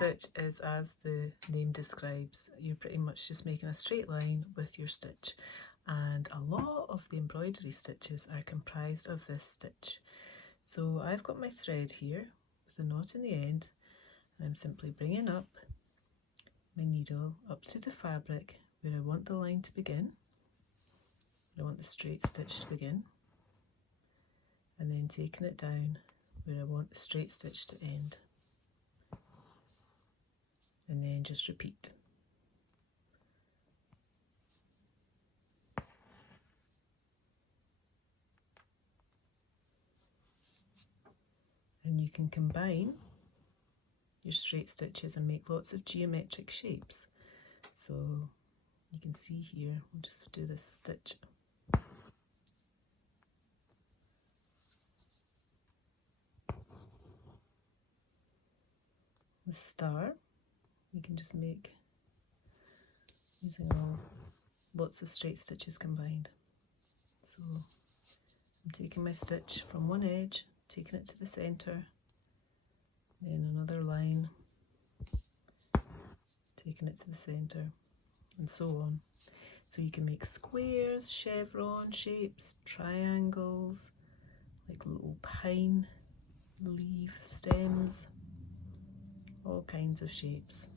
stitch is, as the name describes, you're pretty much just making a straight line with your stitch, and a lot of the embroidery stitches are comprised of this stitch. So I've got my thread here with a knot in the end, and I'm simply bringing up my needle up through the fabric where I want the line to begin, where I want the straight stitch to begin, and then taking it down where I want the straight stitch to end, and then just repeat. And you can combine your straight stitches and make lots of geometric shapes. So you can see here, we'll just do this stitch. The star, you can just make using lots of straight stitches combined. So I'm taking my stitch from one edge, taking it to the centre, then another line, taking it to the centre, and so on. So you can make squares, chevron shapes, triangles, like little pine leaf stems, all kinds of shapes.